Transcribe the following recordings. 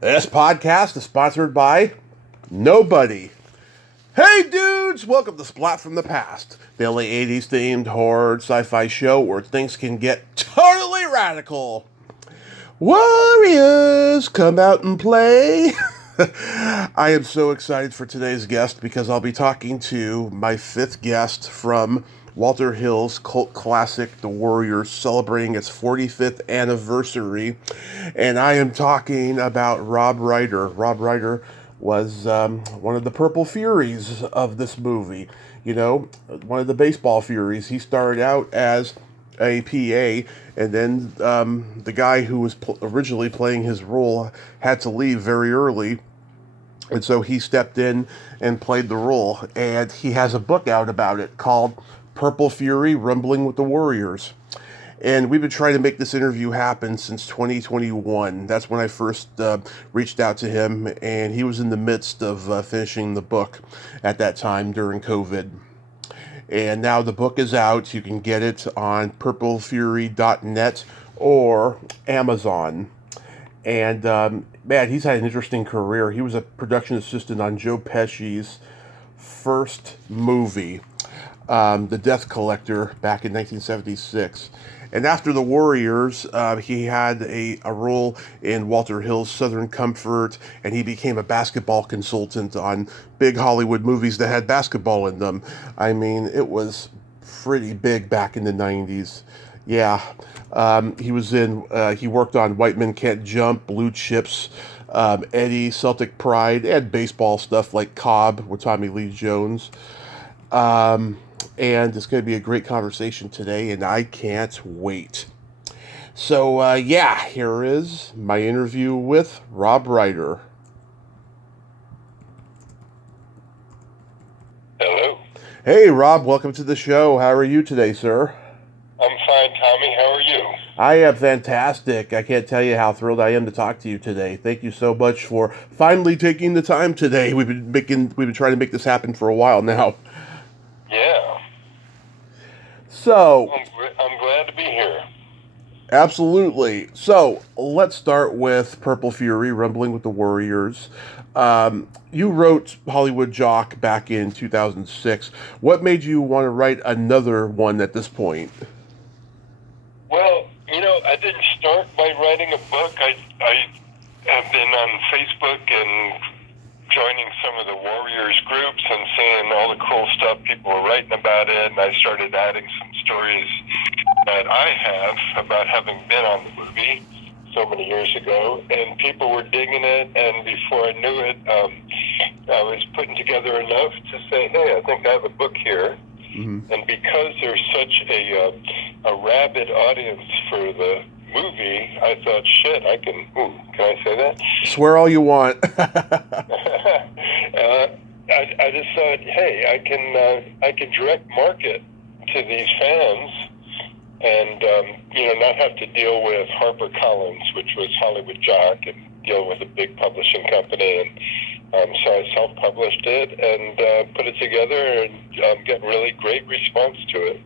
This podcast is sponsored by nobody. Hey dudes, welcome to Splat from the Past, the LA 80s themed horror sci-fi show where things can get totally radical. Warriors, come out and play. I am so excited for today's guest because I'll be talking to my fifth guest from Walter Hill's cult classic, The Warriors, celebrating its 45th anniversary. And I am talking about Rob Ryder. Rob Ryder was one of the Purple Furies of this movie. You know, one of the baseball Furies. He started out as a PA, and then the guy who was originally playing his role had to leave very early. And so he stepped in and played the role. And he has a book out about it called Purple Fury, Rumbling with the Warriors. And we've been trying to make this interview happen since 2021. That's when I first reached out to him, and he was in the midst of finishing the book at that time during COVID. And now the book is out. You can get it on purplefury.net or Amazon. And man, he's had an interesting career. He was a production assistant on Joe Pesci's first movie, The Death Collector, back in 1976. And after The Warriors, he had a role in Walter Hill's Southern Comfort, and he became a basketball consultant on big Hollywood movies that had basketball in them. I mean, it was pretty big back in the 90s. Yeah. He worked on White Men Can't Jump, Blue Chips, Eddie, Celtic Pride, and baseball stuff like Cobb with Tommy Lee Jones. And it's going to be a great conversation today, and I can't wait. So, here is my interview with Rob Ryder. Hello. Hey, Rob, welcome to the show. How are you today, sir? I'm fine, Tommy. How are you? I am fantastic. I can't tell you how thrilled I am to talk to you today. Thank you so much for finally taking the time today. We've been trying to make this happen for a while now. Yeah. So, I'm glad to be here. Absolutely. So, let's start with Purple Fury, Rumbling with the Warriors. You wrote Hollywood Jock back in 2006. What made you want to write another one at this point? Well, I didn't start by writing a book. I have been on Facebook and joining some of the Warriors groups and seeing all the cool stuff people were writing about it, and I started adding some stories that I have about having been on the movie so many years ago, and people were digging it, and before I knew it, I was putting together enough to say, hey, I think I have a book here. Mm-hmm. And because there's such a rabid audience for the movie, I thought, shit, can I say that? Swear all you want. I just thought, hey, I can direct market to these fans and, not have to deal with HarperCollins, which was Hollywood Jock, and deal with a big publishing company. And so I self-published it and put it together and get really great response to it.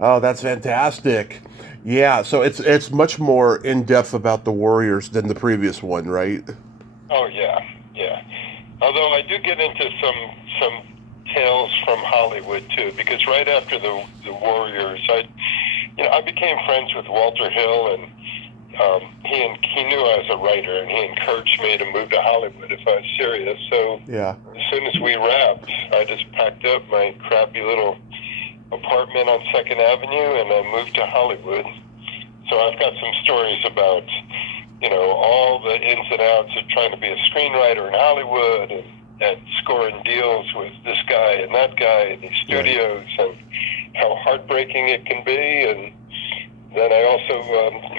Oh, that's fantastic. Yeah, so it's much more in-depth about the Warriors than the previous one, right? Oh, yeah. Although I do get into some tales from Hollywood, too, because right after the Warriors, I became friends with Walter Hill, and he knew I was a writer, and he encouraged me to move to Hollywood if I was serious. So yeah. As soon as we wrapped, I just packed up my crappy little apartment on 2nd Avenue, and I moved to Hollywood. So I've got some stories about, all the ins and outs of trying to be a screenwriter in Hollywood and scoring deals with this guy and that guy in these studios, right, and how heartbreaking it can be. And then I also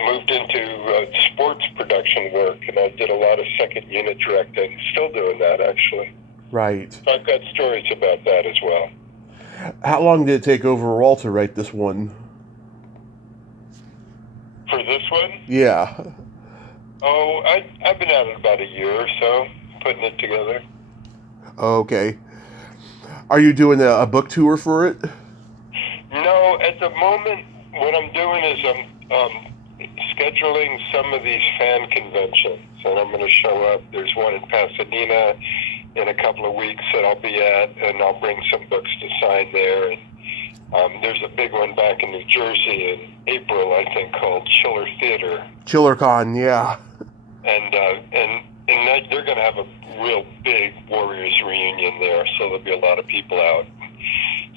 moved into sports production work, and I did a lot of second unit directing. Still doing that, actually. Right. So I've got stories about that as well. How long did it take overall to write this one? For this one? Yeah. Oh, I've been at it about a year or so, putting it together. Okay. Are you doing a book tour for it? No, at the moment, what I'm doing is I'm scheduling some of these fan conventions. and I'm going to show up. There's one in Pasadena in a couple of weeks that I'll be at, and I'll bring some books to sign there. And there's a big one back in New Jersey in April, I think, called Chiller Theater. ChillerCon, yeah. And that, they're going to have a real big Warriors reunion there, so there'll be a lot of people out.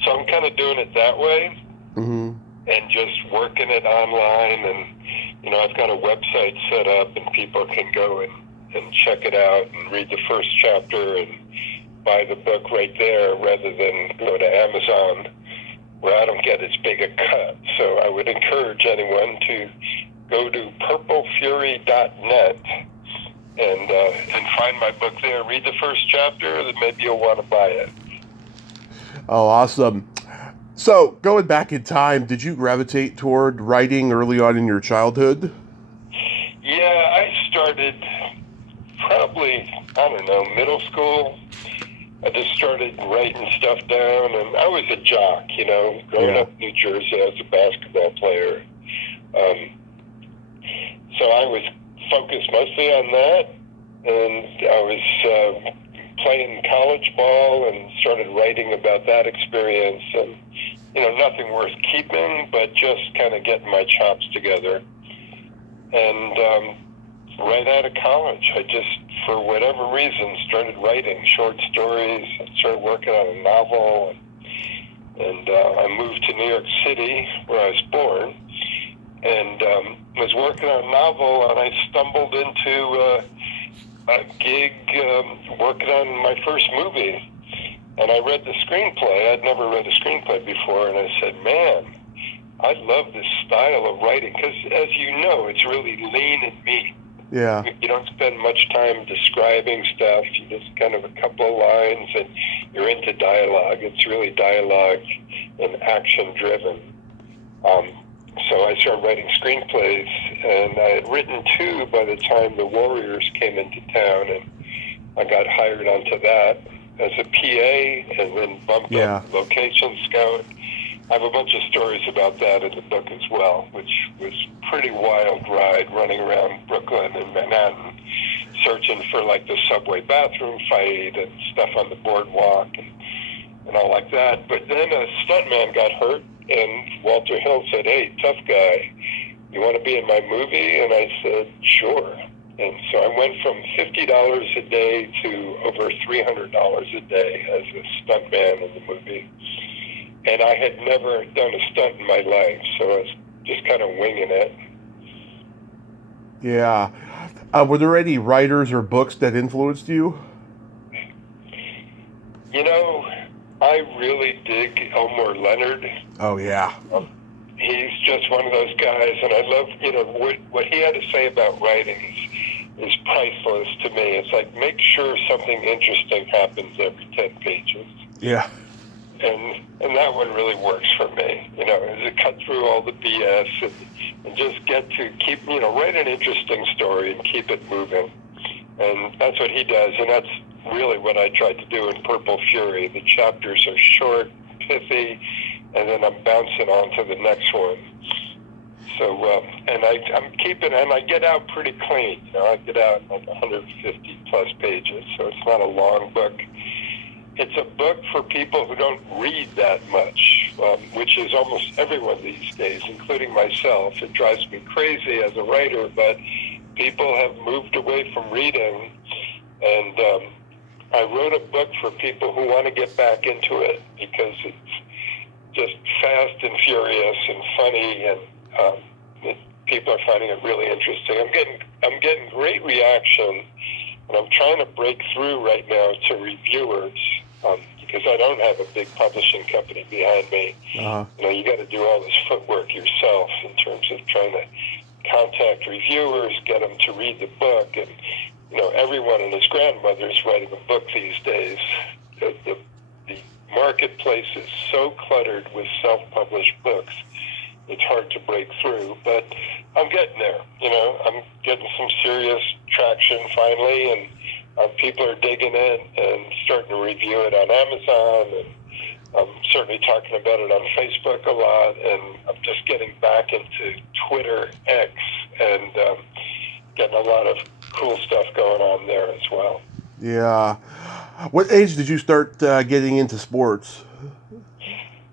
So I'm kind of doing it that way, and just working it online. And, I've got a website set up, and people can go and check it out and read the first chapter and buy the book right there rather than go to Amazon, where I don't get as big a cut. So I would encourage anyone to go to purplefury.net and find my book there. Read the first chapter, then maybe you'll want to buy it. Oh, awesome. So, going back in time, did you gravitate toward writing early on in your childhood? Yeah, I started probably, middle school. I just started writing stuff down, and I was a jock, growing up in New Jersey. I was a basketball player. So I was focused mostly on that, and I was playing college ball and started writing about that experience, and nothing worth keeping, but just kind of getting my chops together. And right out of college, I just, for whatever reason, started writing short stories and started working on a novel, and I moved to New York City, where I was born, and was working on a novel, and I stumbled into a gig working on my first movie. And I read the screenplay. I'd never read a screenplay before, and I said, man, I love this style of writing, because, as you know, it's really lean and mean. Yeah. You don't spend much time describing stuff. You just kind of a couple of lines, and you're into dialogue. It's really dialogue and action-driven. So I started writing screenplays, and I had written 2 by the time the Warriors came into town, and I got hired onto that as a PA, and then bumped up location scout. I have a bunch of stories about that in the book as well, which was a pretty wild ride, running around Brooklyn and Manhattan, searching for like the subway bathroom fight and stuff on the boardwalk and all like that. But then a stuntman got hurt, and Walter Hill said, "Hey, tough guy, you want to be in my movie?" And I said, "Sure." And so I went from $50 a day to over $300 a day as a stuntman in the movie. And I had never done a stunt in my life, so I was just kind of winging it. Yeah. Were there any writers or books that influenced you? I really dig Elmore Leonard. Oh, yeah. He's just one of those guys, and I love, what he had to say about writing is priceless to me. It's like, make sure something interesting happens every 10 pages. Yeah. And that one really works for me, is to cut through all the BS and just get to keep, write an interesting story and keep it moving. And that's what he does, and that's really what I tried to do in Purple Fury. The chapters are short, pithy, and then I'm bouncing on to the next one. So, and I get out pretty clean. I get out like 150 plus pages, so it's not a long book. It's a book for people who don't read that much, which is almost everyone these days, including myself. It drives me crazy as a writer, but people have moved away from reading, and I wrote a book for people who want to get back into it because it's just fast and furious and funny, and people are finding it really interesting. I'm getting great reaction, and I'm trying to break through right now to reviewers because I don't have a big publishing company behind me. Uh-huh. You got to do all this footwork yourself in terms of trying to contact reviewers, get them to read the book, and everyone and his grandmother is writing a book these days. The marketplace is so cluttered with self-published books. It's hard to break through, but I'm getting there. I'm getting some serious traction finally, and people are digging it and starting to review it on Amazon, and I'm certainly talking about it on Facebook a lot, and I'm just getting back into Twitter X and getting a lot of cool stuff going on there as well. Yeah. What age did you start getting into sports?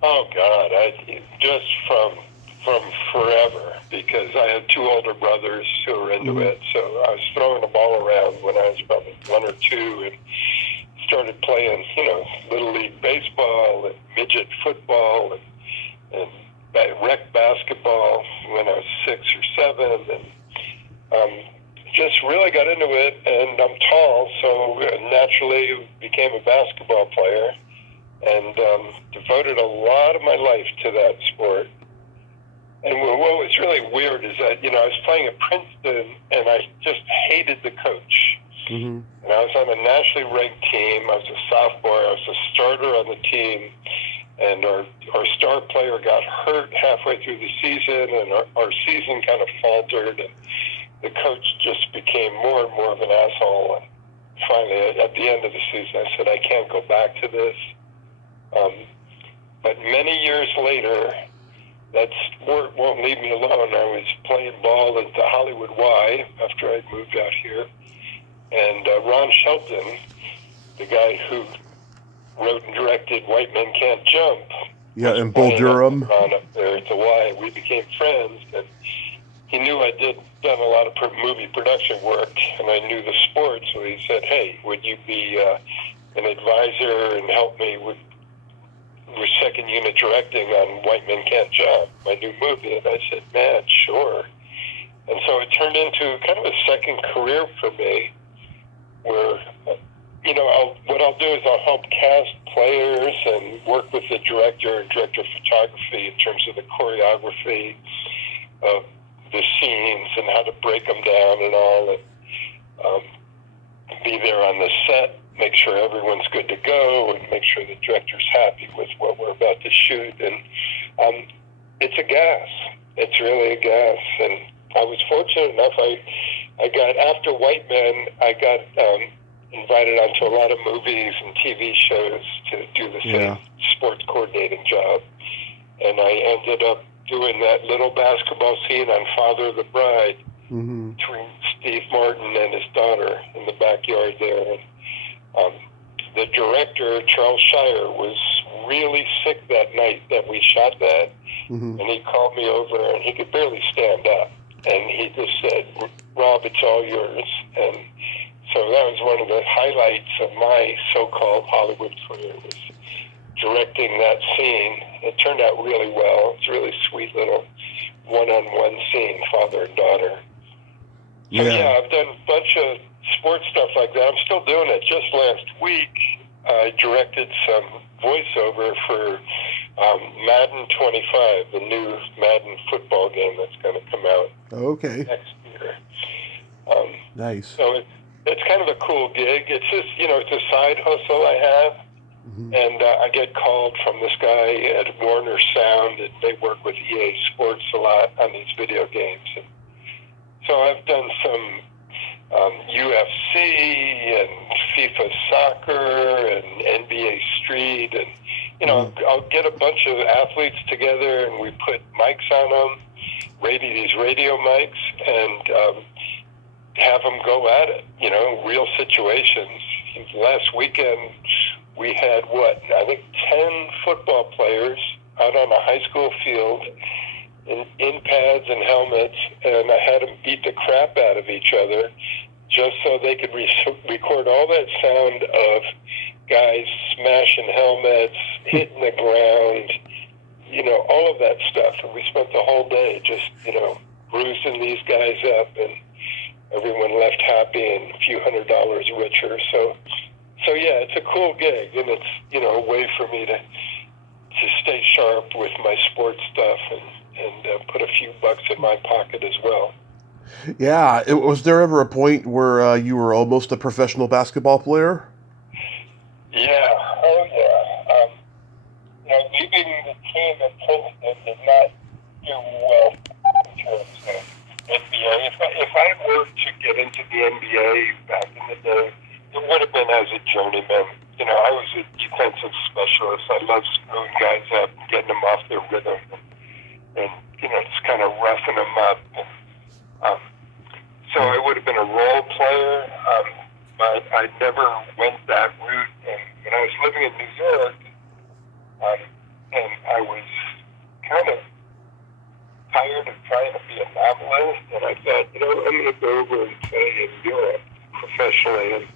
Oh God, I just from forever, because I had two older brothers who were into it. So I was throwing the ball around when I was probably 1 or 2, and started playing, little league baseball and midget football and rec basketball when I was 6 or 7, and just really got into it. And I'm tall, so naturally became a basketball player, and devoted a lot of my life to that sport. And what was really weird is that, I was playing at Princeton, and I just hated the coach. Mm-hmm. And I was on a nationally ranked team. I was a sophomore. I was a starter on the team. And our star player got hurt halfway through the season, and our season kind of faltered. And the coach just became more and more of an asshole. And finally, at the end of the season, I said, I can't go back to this. But many years later, that sport won't leave me alone. I was playing ball at the Hollywood Y after I'd moved out here. And Ron Shelton, the guy who wrote and directed White Men Can't Jump, Yeah, was and Bull playing Durham. Ron up there at the Y. We became friends, and he knew I done a lot of movie production work, and I knew the sport, so he said, hey, would you be an advisor and help me with second unit directing on White Men Can't Jump, my new movie? And I said, man, sure. And so it turned into kind of a second career for me, where, what I'll do is I'll help cast players and work with the director and director of photography in terms of the choreography of the scenes and how to break them down and all, and be there on the set, make sure everyone's good to go, and make sure the director's happy with what we're about to shoot. And it's a gas. It's really a gas. And I was fortunate enough, I got, after White Men, I got invited onto a lot of movies and TV shows to do the same sports coordinating job. And I ended up doing that little basketball scene on Father of the Bride between Steve Martin and his daughter in the backyard there. And the director, Charles Shire, was really sick that night that we shot that. And he called me over, and he could barely stand up. And he just said, Rob, it's all yours. And so that was one of the highlights of my so-called Hollywood career, was directing that scene. It turned out really well. It's a really sweet little one-on-one scene, father and daughter. So yeah, I've done a bunch of sports stuff like that. I'm still doing it. Just last week, I directed some voiceover for Madden 25, the new Madden football game that's going to come out next year. Nice. So it's kind of a cool gig. It's just, it's a side hustle I have. And I get called from this guy at Warner Sound, and they work with EA Sports a lot on these video games. And so I've done some UFC and FIFA soccer and NBA Street, and I'll get a bunch of athletes together, and we put mics on them, these radio mics, and have them go at it. Real situations. Last weekend we had I think 10 football players out on a high school field in pads and helmets, and I had them beat the crap out of each other just so they could record all that sound of guys smashing helmets, hitting the ground, all of that stuff. And we spent the whole day just, bruising these guys up, and everyone left happy and a few $100s richer. So yeah, it's a cool gig, and it's, a way for me to stay sharp with my sports stuff and put a few bucks in my pocket as well. Yeah. Was there ever a point where you were almost a professional basketball player? Yeah. Oh, yeah. Leaving the team at Princeton did not do well in terms of NBA. If I were to get into the NBA back in the day, it would have been as a journeyman. I was a defensive specialist. I loved screwing guys up and getting them off their rhythm and just kind of roughing them up. And, So I would have been a role player, but I never went that route. And when I was living in New York, and I was kind of tired of trying to be a novelist, and I thought, I'm going to go over and play in Europe professionally. And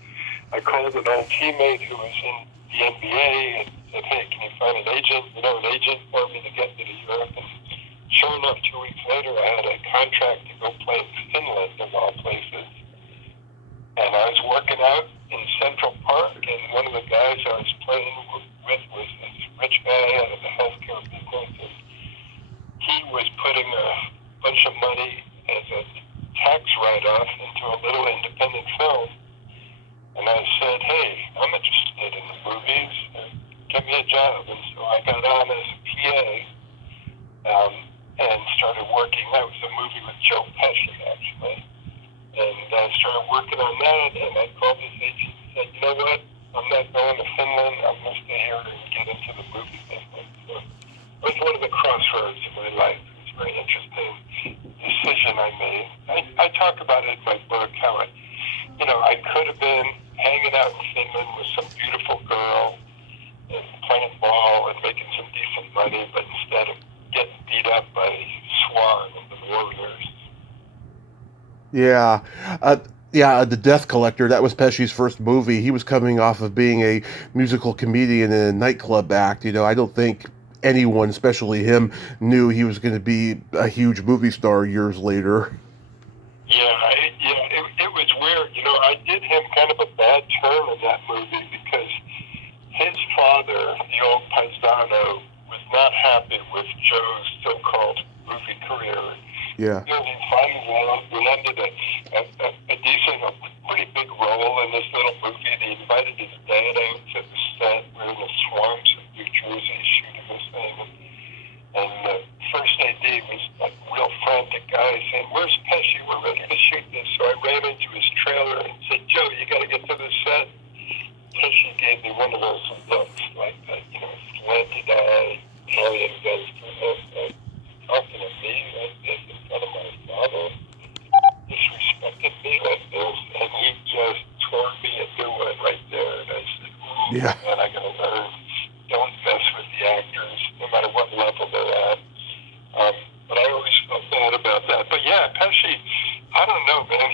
I called an old teammate who was in the NBA and said, hey, can you find an agent? An agent for me to get to Europe. And sure enough, 2 weeks later, I had a contract to go play in Finland, of all places. And I was working out in Central Park, and one of the guys I was playing with was this rich guy out of the healthcare business, and he was putting a bunch of money as a tax write-off into a little independent film. And I said, hey, I'm interested in the movies. Get me a job. And so I got on as a PA and started working. That was a movie with Joe Pesci, actually. And I started working on that, and I called this agent and said, you know what? I'm not going to Finland. I'm going to stay here and get into the movie business. So it was one of the crossroads in my life. It was a very interesting decision I made. I talk about it in my book, how I could have been hanging out in Finland with some beautiful girl and playing ball and making some decent money, but instead of getting beat up by Swan and the Warriors. Yeah. The Death Collector, that was Pesci's first movie. He was coming off of being a musical comedian in a nightclub act. I don't think anyone, especially him, knew he was going to be a huge movie star years later. It was weird. I did him kind of a bad turn in that movie because his father, the old paisano, was not happy with Joe's so-called movie career. Yeah. He finally landed a decent, a pretty big role in this little movie. They invited his dad out to the set. We're in the swamps of New Jersey shooting this thing. And the first AD was like a real frantic guy saying, where's Pesci? We're ready to shoot this. So I ran into his trailer and said, Joe, you got to get to the set. Pesci gave me one of those looks, like that, slanted eye, Italian guy, talking to me like this in front of my father, disrespected me like this, and he just tore me a new one right there. And I said, Yeah. man, I got to learn. Don't mess with the actors, no matter what level they're at. But I always felt bad about that. But yeah, Pesci, I don't know, man.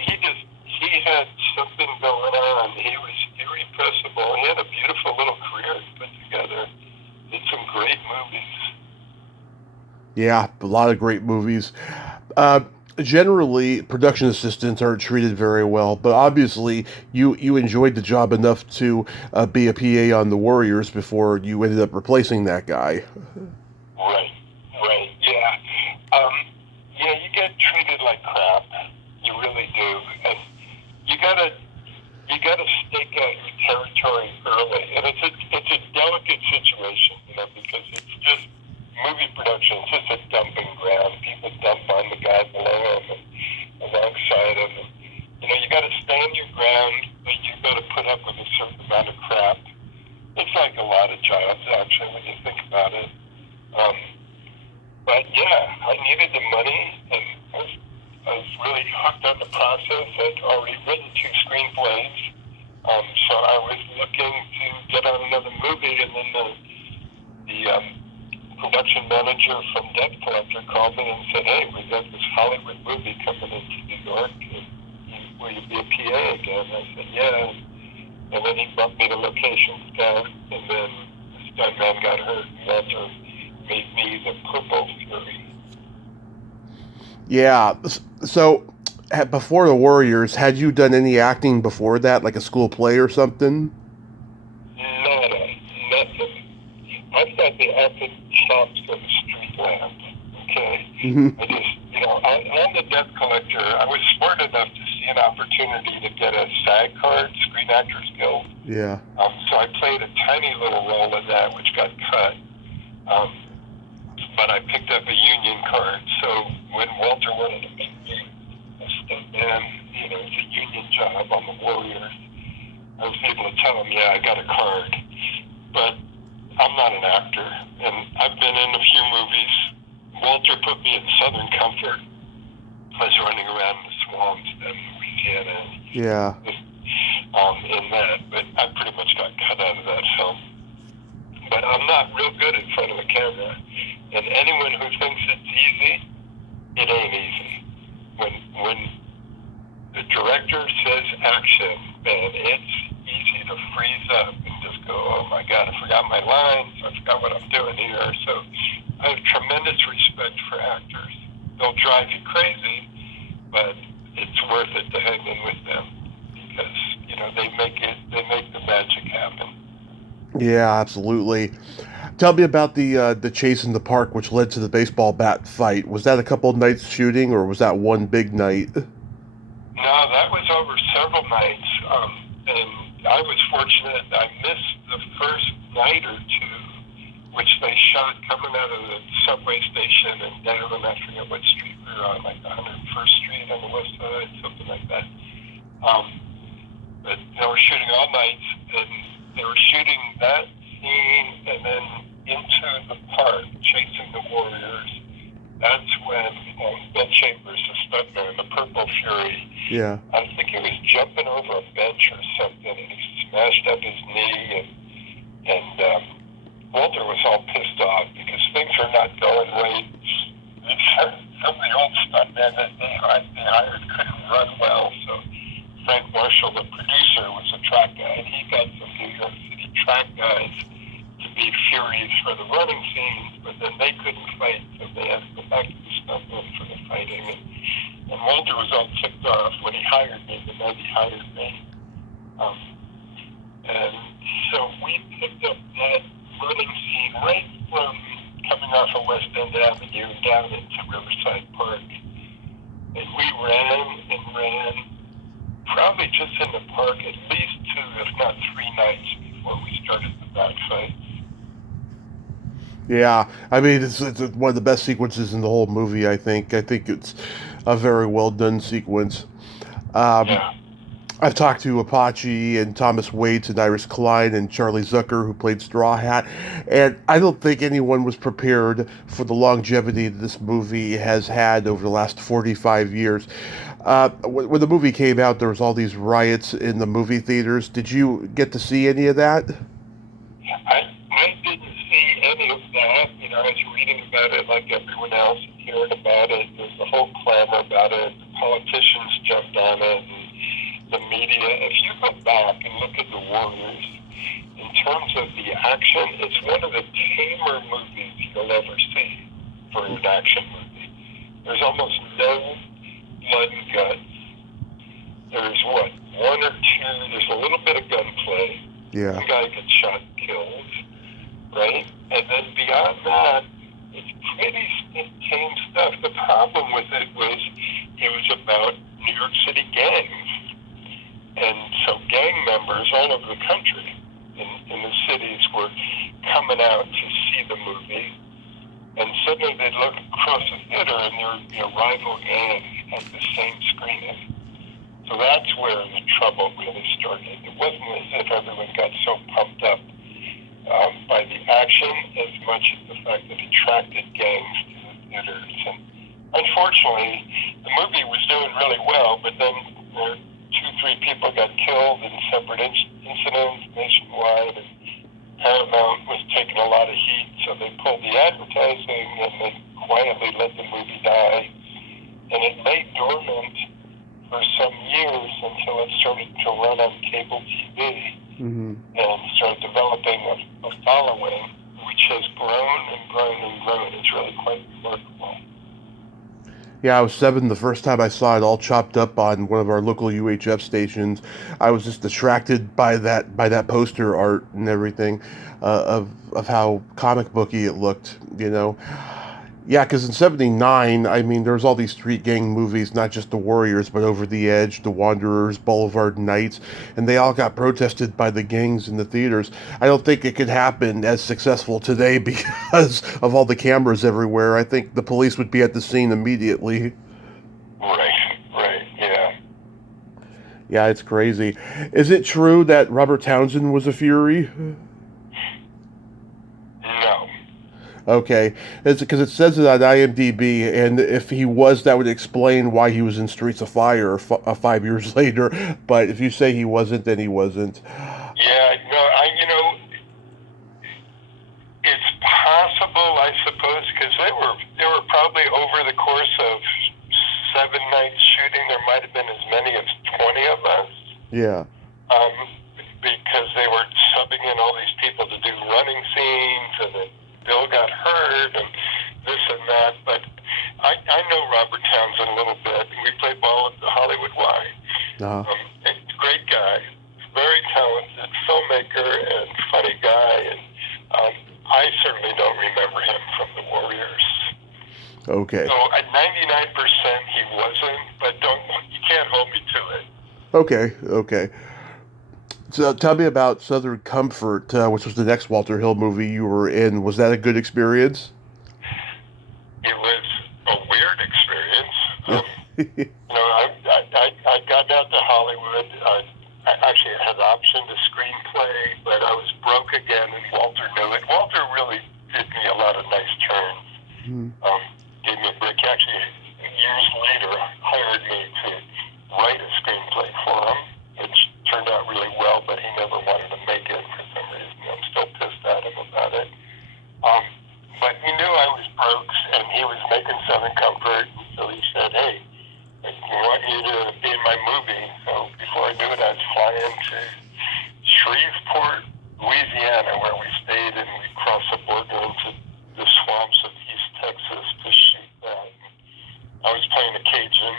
He had something going on. He was irrepressible. He had a beautiful little career he put together. Did some great movies. Yeah, a lot of great movies. Generally, production assistants aren't treated very well, but obviously you enjoyed the job enough to be a PA on the Warriors before you ended up replacing that guy. Right, yeah. You get treated like crap. You really do. And you gotta stake out your territory early. And it's a delicate situation, because it's just movie production. It's just a dumping ground. People dump on the guy below them and alongside him. And, you got to stand your ground, but you got to put up with a certain amount of crap. It's like a lot of jobs, actually, when you think about it. But yeah, I needed the money, and I was really hooked on the process. I'd already written 2 screenplays, so I was looking to get on another movie, and then the production manager from Death Collector called me and said, hey, we got this Hollywood movie coming into New York, and will you be a PA again? I said, yeah. And then he bumped me to location staff, and then the stuntman got hurt, and Walter made me the Purple Fury. Yeah. So, before the Warriors, had you done any acting before that, like a school play or something? Nothing. I've got the acting chops of street land. Okay. Mm-hmm. I just, on the Death Collector, I was smart enough to see an opportunity to get a SAG card, Screen Actors Guild. Yeah. So I played a tiny little role in that, which got cut. But I picked up a union card. So when Walter wanted to make me a stuntman, it's a union job on the Warriors, I was able to tell him, yeah, I got a card. But I'm not an actor, and I've been in a few movies. Walter put me in Southern Comfort. I was running around in the swamps down in Louisiana Yeah. in that. But I pretty much got cut out of that film. But I'm not real good in front of a camera. And anyone who thinks it's easy, it ain't easy. When the director says action, man, it's easy to freeze up and just go, oh my God, I forgot my lines, I forgot what I'm doing here. So I have tremendous respect for actors. They'll drive you crazy, but it's worth it to hang in with them because, you know, they make the magic happen. Yeah, absolutely. Tell me about the chase in the park, which led to the baseball bat fight. Was that a couple nights shooting, or was that one big night? No, that was over several nights, and I was fortunate. I missed the first night or two, which they shot coming out of the subway station and down, and I forget what street we were on, like 101st Street on the west side, something like that. But they were shooting all nights, and they were shooting that scene and then into the park, chasing the Warriors. That's when Ben Chambers, the stuntman, the Purple Fury, Yeah. I think he was jumping over a bench or something, and he smashed up his knee, and Walter was all pissed off because things are not going right. Some of the old stuntmen that they hired couldn't run well, so Frank Marshall, the producer, was a track guy, and he got some New York City track guys to be Furies for the running scenes, but then they couldn't fight, so they had to go back to the stuntmen for the fighting. And Walter was all ticked off when he hired me, the night he hired me. And so we picked up that running scene right from coming off of West End Avenue down into Riverside Park. And we ran, probably just in the park at least 2, if not 3 nights before we started the back fight. Yeah, I mean, it's one of the best sequences in the whole movie. I think. I think it's a very well done sequence. Yeah. I've talked to Apache and Thomas Waits and Iris Klein and Charlie Zucker, who played Straw Hat, and I don't think anyone was prepared for the longevity that this movie has had over the last 45 years. When the movie came out, there was all these riots in the movie theaters. Did you get to see any of that? I didn't see any of that. You know, I was reading about it like everyone else, hearing about it. There's a whole clamor about it. The politicians jumped on it, and the media. If you go back and look at the Warriors, in terms of the action, it's one of the tamer movies you'll ever see for an action movie. There's almost no blood and guts. There's one or two. There's a little bit of gunplay. Yeah. One guy gets shot and killed, right? And then beyond that, it's pretty tame stuff. The problem with it was about New York City gangs. And so gang members all over the country in the cities were coming out to see the movie. And suddenly they'd look across the theater and there'd be a rival gang at the same screening. So that's where the trouble really started. It wasn't as if everyone got so pumped up by the action as much as the fact that it attracted gangs to the theaters. And unfortunately, the movie was doing really well, but then 2-3 people got killed in separate incidents nationwide, and Paramount was taking a lot of heat, so they pulled the advertising and they quietly let the movie die. And it lay dormant for some years until it started to run on cable TV and started developing a following, which has grown and grown and grown. It's really quite remarkable. Yeah, I was 7 the first time I saw it, all chopped up on one of our local UHF stations. I was just distracted by that poster art and everything, of how comic booky it looked. You know, yeah, because in '79, I mean, there was all these street gang movies, not just The Warriors, but Over the Edge, The Wanderers, Boulevard Nights, and they all got protested by the gangs in the theaters. I don't think it could happen as successful today because of all the cameras everywhere. I think the police would be at the scene immediately. Right, yeah. Yeah, it's crazy. Is it true that Robert Townsend was a Fury? No. Okay, it's because it says it on IMDb, and if he was, that would explain why he was in Streets of Fire 5 years later. But if you say he wasn't, then he wasn't. Yeah, no, it's possible, I suppose, because they were probably over the course of 7 nights shooting. There might have been as many as 20 of us. Yeah. Um, because they were subbing in all these people to do running scenes, and then Bill got hurt, and this and that. But I know Robert Townsend a little bit. We played ball at the Hollywood Y. Uh, Great guy, very talented filmmaker and funny guy, and I certainly don't remember him from the Warriors. okay. So at 99% he wasn't, but you can't hold me to it. Okay. Okay. So tell me about Southern Comfort, which was the next Walter Hill movie you were in. Was that a good experience? It was a weird experience. Yeah. I got out to Hollywood. I actually had optioned a screenplay, but I was broke again, and Walter knew it. Walter really did me a lot of nice turns. Hmm. Gave me a break. He actually, years later, hired me to write a screenplay for him, which turned out really well, but he never wanted to make it for some reason. I'm still pissed at him about it. But he knew I was broke, and he was making Southern Comfort, and so he said, hey, I want you to be in my movie. So before I do it, I was flying to Shreveport, Louisiana, where we stayed, and we crossed the border into the swamps of East Texas to shoot that. I was playing a Cajun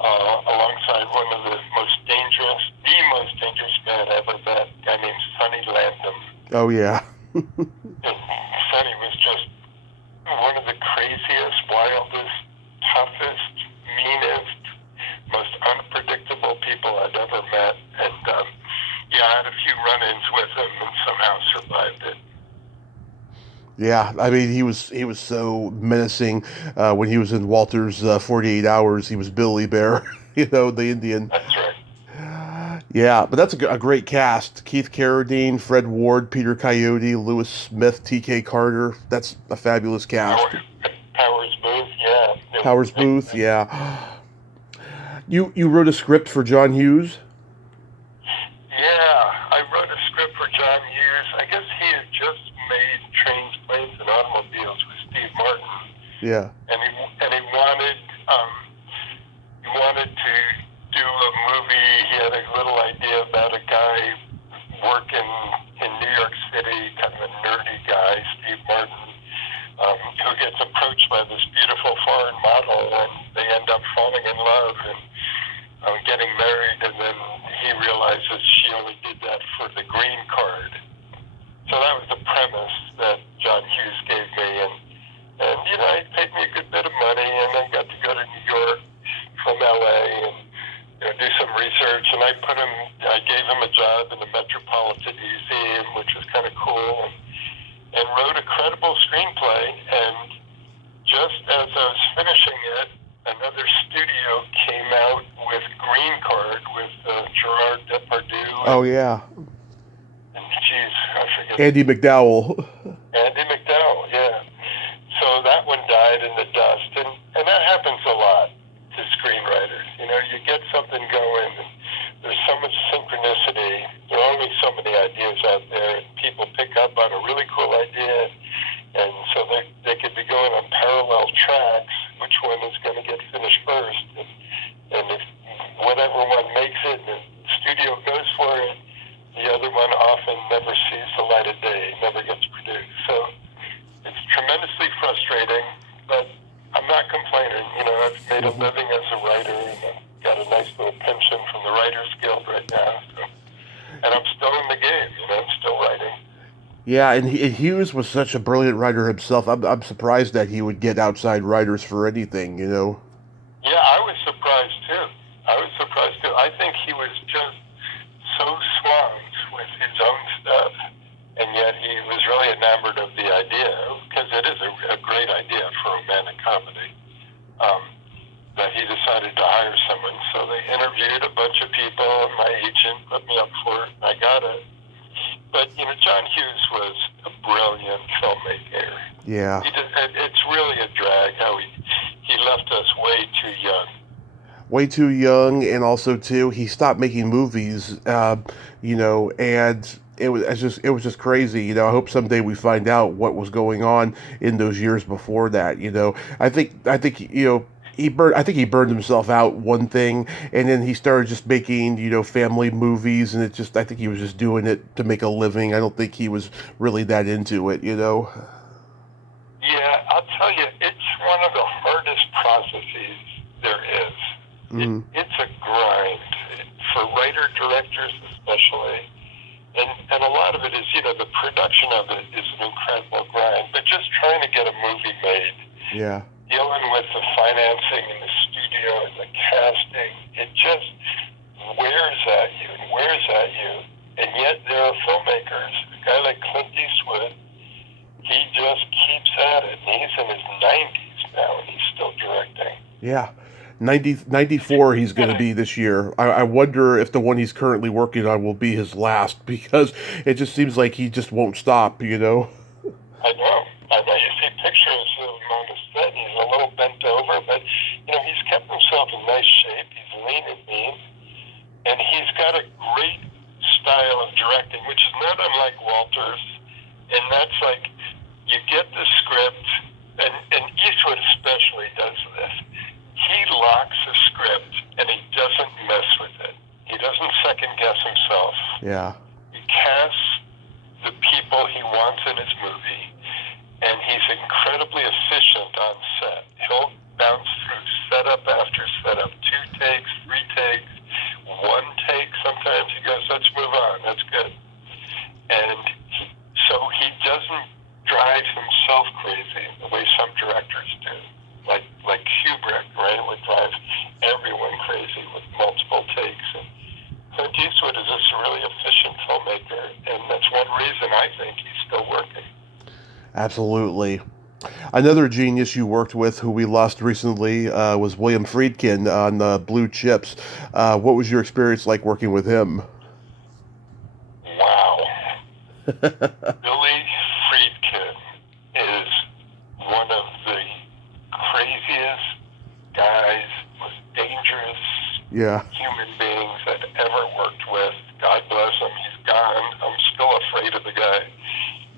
alongside one of the most dangerous man I ever met, a guy named Sonny Landham. Oh yeah. And Sonny was just one of the craziest, wildest, toughest, meanest, most unpredictable people I'd ever met. And I had a few run-ins with him and somehow survived it. Yeah, I mean he was so menacing when he was in Walter's 48 Hours. He was Billy Bear, the Indian. That's right. Yeah, but that's a great cast. Keith Carradine, Fred Ward, Peter Coyote, Lewis Smith, T.K. Carter. That's a fabulous cast. Powers Booth, yeah. Powers Booth, yeah. You wrote a script for John Hughes? Yeah, I wrote a script for John Hughes. I guess he had just made Trains, Planes, and Automobiles with Steve Martin. Yeah. And he wanted to do a movie. He had a little idea about a guy working in New York City, kind of a nerdy guy, Steve Martin, who gets approached by this beautiful foreign model, and they end up falling in love and getting married, and then he realizes she only did that for the green card. So that was the premise that John Hughes gave me, and he paid me a good bit of money, and I got to go to New York from LA and do some research, and I gave him a job in the Metropolitan Museum, which was kind of cool, and wrote a credible screenplay. And just as I was finishing it, another studio came out with Green Card with Gerard Depardieu. Oh yeah. And geez, I forget. Andy McDowell. Andy McDowell, yeah. So that one died in the dust, and that happens a lot to screenwriters. You get something going, and there's so much synchronicity. There are only so many ideas out there, and people pick up on a really cool idea, and so they could be going on parallel tracks. Which one is going to get finished first? And if whatever one makes it, and the studio goes for it, the other one often never sees the light of day, never gets produced. So it's tremendously frustrating, but I'm not complaining. I've made a living as a writer, and I've got a nice little pension from the Writers Guild right now. So, and I'm still in the game. I'm still writing. Yeah, and Hughes was such a brilliant writer himself. I'm surprised that he would get outside writers for anything. Yeah, I was surprised too. I think he was just so swamped with his own stuff, and yet he was really enamored of the idea, because it is a great idea for a romantic comedy, that he decided to hire someone. So they interviewed a bunch of people, and my agent put me up for it, and I got it. but John Hughes was a brilliant filmmaker. Yeah. It's really a drag how he left us way too young. Way too young, and also too he stopped making movies. And it was just crazy. I hope someday we find out what was going on in those years before that. I think he burned himself out one thing, and then he started just making family movies, and I think he was just doing it to make a living. I don't think he was really that into it. Yeah, I'll tell you, it's one of the hardest processes there is. Mm. It's a grind for writer directors especially, and a lot of it is the production of it is an incredible grind. But just trying to get a movie made, Yeah. dealing with the financing and the studio and the casting, it just wears at you and wears at you. And yet there are filmmakers, a guy like Clint Eastwood, he just keeps at it. And he's in his 90s now, and he's still directing. Yeah. 94 he's going to be this year. I wonder if the one he's currently working on will be his last, because it just seems like he just won't stop. I know. You see pictures of him on the set, he's a little bent over, but, he's kept himself in nice shape. He's lean and mean, and he's got a great style of directing, which is not unlike Walter's, and that's like, you get the script, and Eastwood especially does this. He locks a script, and he doesn't mess with it. He doesn't second-guess himself. Yeah. He casts the people he wants in his movie, and he's incredibly efficient on set. He'll bounce through setup after setup, 2 takes, 3 takes, 1 take. Sometimes he goes, let's move on, that's good. And so he doesn't drive himself crazy the way some directors do. Like Kubrick, right? It would drive everyone crazy with multiple takes. And Clint Eastwood is just a really efficient filmmaker, and that's one reason I think he's still working. Absolutely. Another genius you worked with, who we lost recently, was William Friedkin on Blue Chips. What was your experience like working with him? Wow. Billy Friedkin is one of the craziest guys, most dangerous human beings I've ever worked with. God bless him. He's gone. I'm still afraid of the guy.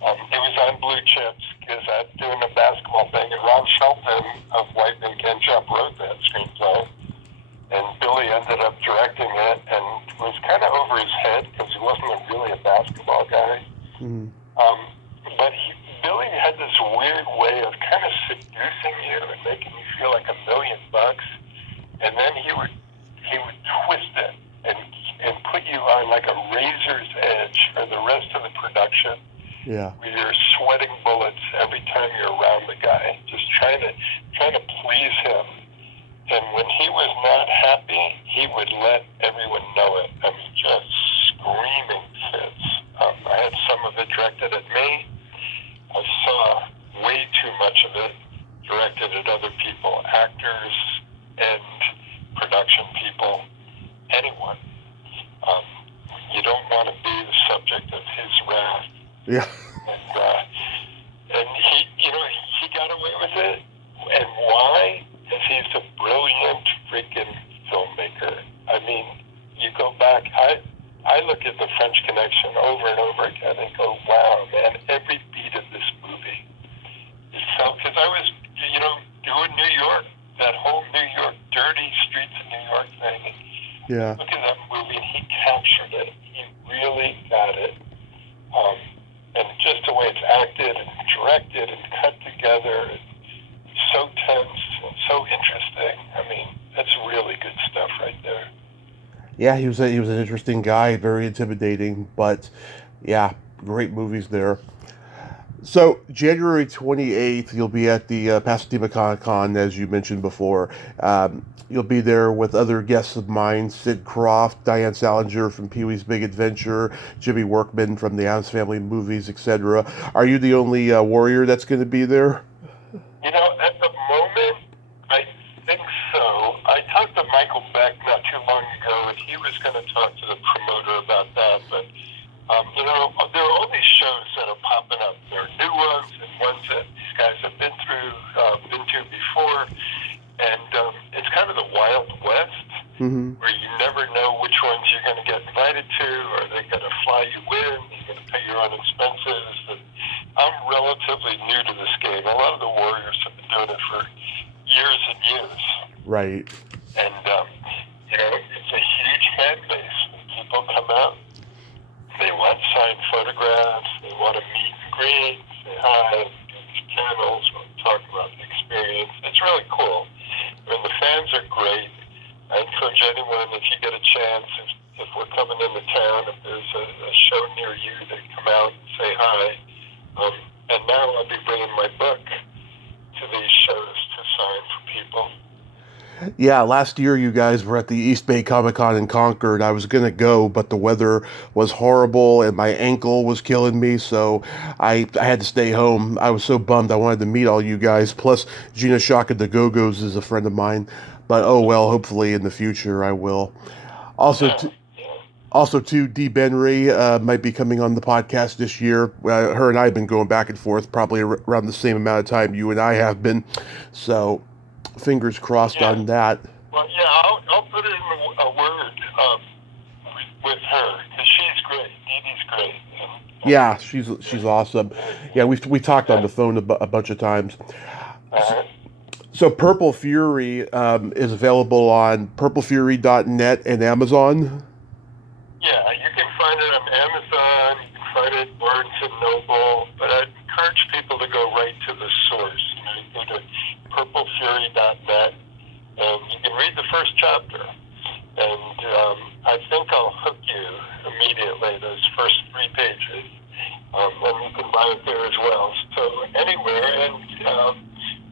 It was on Blue Chips because I'm doing a basketball thing, and Ron Shelton of White Men Can't Jump wrote that screenplay, and Billy ended up directing it, and it was kind of over his head because he wasn't really a basketball guy. Mm. But Billy had this weird way of kind of seducing you and making you feel like $1,000,000, and then he would twist it and put you on like a razor's edge for the rest of the production. Yeah. Where you're sweating bullets every time you're around the guy, just trying to please him. And when he was not happy, he would let everyone know it. I mean, just screaming fits. I had some of it directed at me. I saw way too much of it directed at other people, actors and production people, anyone. You don't want to be the subject of his wrath. Yeah. And he got away with it. And why? Because he's a brilliant freaking filmmaker. I mean, you go back, I look at The French Connection over and over again and go, wow, man, every beat of this movie is so, because I was, doing New York, that whole New York, dirty streets of New York thing. Yeah. Look at that movie, and he captured it. He really got it. And just the way it's acted and directed and cut together, it's so tense and so interesting. I mean, that's really good stuff right there. Yeah, he was an interesting guy, very intimidating, but yeah, great movies there. So January 28th, you'll be at the Pasadena Comic Con, as you mentioned before. You'll be there with other guests of mine: Sid Croft, Diane Salinger from Pee-wee's Big Adventure, Jimmy Workman from the Addams Family movies, etc. Are you the only warrior that's going to be there? At the moment, I think so. I talked to Michael Beck not too long ago, and he was going to talk to the promoter about that. But, there are shows that are popping up. There are new ones and ones that these guys have been to before, and it's kind of the Wild West, where you never know which ones you're going to get invited to. Are they going to fly you in? Are you going to pay your own expenses? And I'm relatively new to this game. A lot of the Warriors have been doing it for years and years. Right. And, it's a huge fan base. People come out, they want signed photographs, they want to meet and greet, say hi, do these panels, talk about the experience. It's really cool. I mean, the fans are great. I encourage anyone, if you get a chance, if we're coming into town, if there's a show near you, to come out and say hi. And now I'll be bringing my book to these shows to sign for people. Yeah, last year you guys were at the East Bay Comic-Con in Concord. I was going to go, but the weather was horrible and my ankle was killing me, so I had to stay home. I was so bummed. I wanted to meet all you guys. Plus, Gina Shaka the Go-Go's is a friend of mine. But oh well, hopefully in the future I will. Also, too, Dee Benry might be coming on the podcast this year. Her and I have been going back and forth probably around the same amount of time you and I have been. So, fingers crossed on that. Well, I'll put in a word with her, because she's great. Dee Dee's great. Yeah, she's awesome. Yeah, we talked on the phone a bunch of times. So Purple Fury is available on purplefury.net and Amazon. Yeah, you can find it on Amazon, you can find it at Barnes & Noble, but I'd encourage people to go right to the source. You go to purplefury.net, and you can read the first chapter. And I think I'll hook you immediately, those first 3 pages, and you can buy it there as well. So anywhere, and I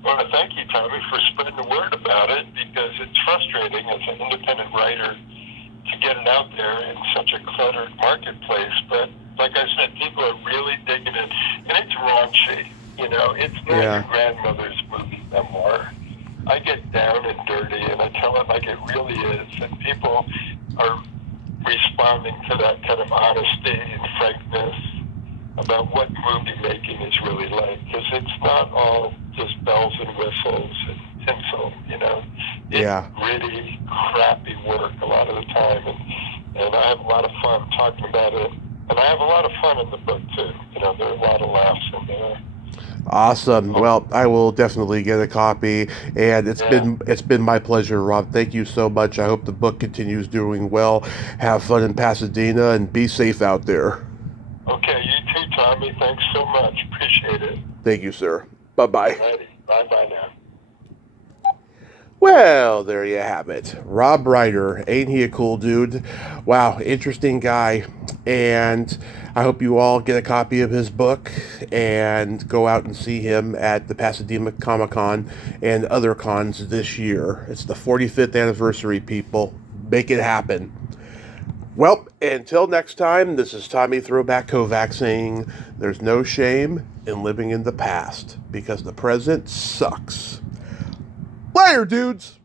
want to thank you, Tommy, for spreading the word about it, because it's frustrating as an independent writer to get it out there in such a cluttered marketplace. But like I said, people are really digging it, and it's raunchy. It's not your grandmother's movie memoir. I get down and dirty, and I tell it like it really is, and people are responding to that kind of honesty and frankness about what movie making is really like, because it's not all just bells and whistles and tinsel, It's gritty, crappy work a lot of the time, and I have a lot of fun talking about it, and I have a lot of fun in the book too. There are a lot of laughs in there. Awesome. Well, I will definitely get a copy, and it's been my pleasure, Rob. Thank you so much. I hope the book continues doing well. Have fun in Pasadena, and be safe out there. Okay, you too, Tommy. Thanks so much. Appreciate it. Thank you, sir. Bye-bye. Alrighty. Bye-bye now. Well, there you have it. Rob Ryder. Ain't he a cool dude? Wow, interesting guy. And I hope you all get a copy of his book and go out and see him at the Pasadena Comic-Con and other cons this year. It's the 45th anniversary, people. Make it happen. Well, until next time, this is Tommy Throwback Kovac saying there's no shame in living in the past, because the present sucks. Later, dudes!